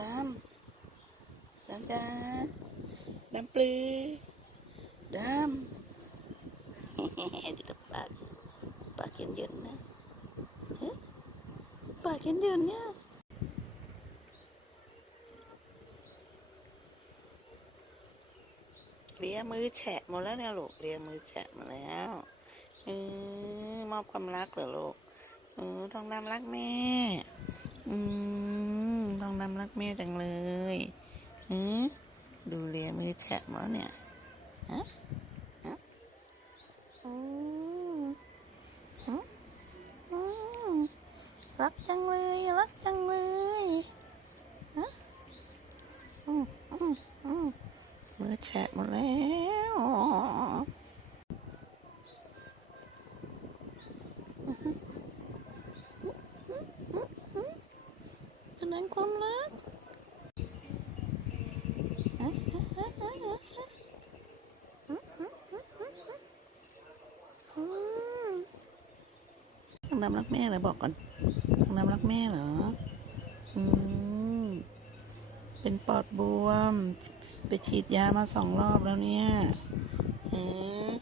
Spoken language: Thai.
ดำดำจ้าดำปลือดำดูปากปากเย็นๆนะเอ๊ะปากเย็นๆเนี่ยเลียมือแฉะหมดแล้วเนี่ยลูกเลียมือแฉะหมดแล้วเออมอบความรักเหรอลูกเออทองดำรักแม่ กแม่จังเลยฮึดูเลียมือแฉะหมดแล้วเนี่ยฮะฮะอืมอืมอืมรักจังเลยรักจังเลยฮะอืมอืมอืมมือแฉะหมดแล้ว แสดงความรักฮะฮะฮะฮะฮะฮะอืมอืมอืมอืมอืมทองดำรักแม่เหรอบอกก่อนทองดำรักแม่เหรอ อืม เป็นปอดบวม ไปฉีดยามาสองรอบแล้วเนี่ยอืม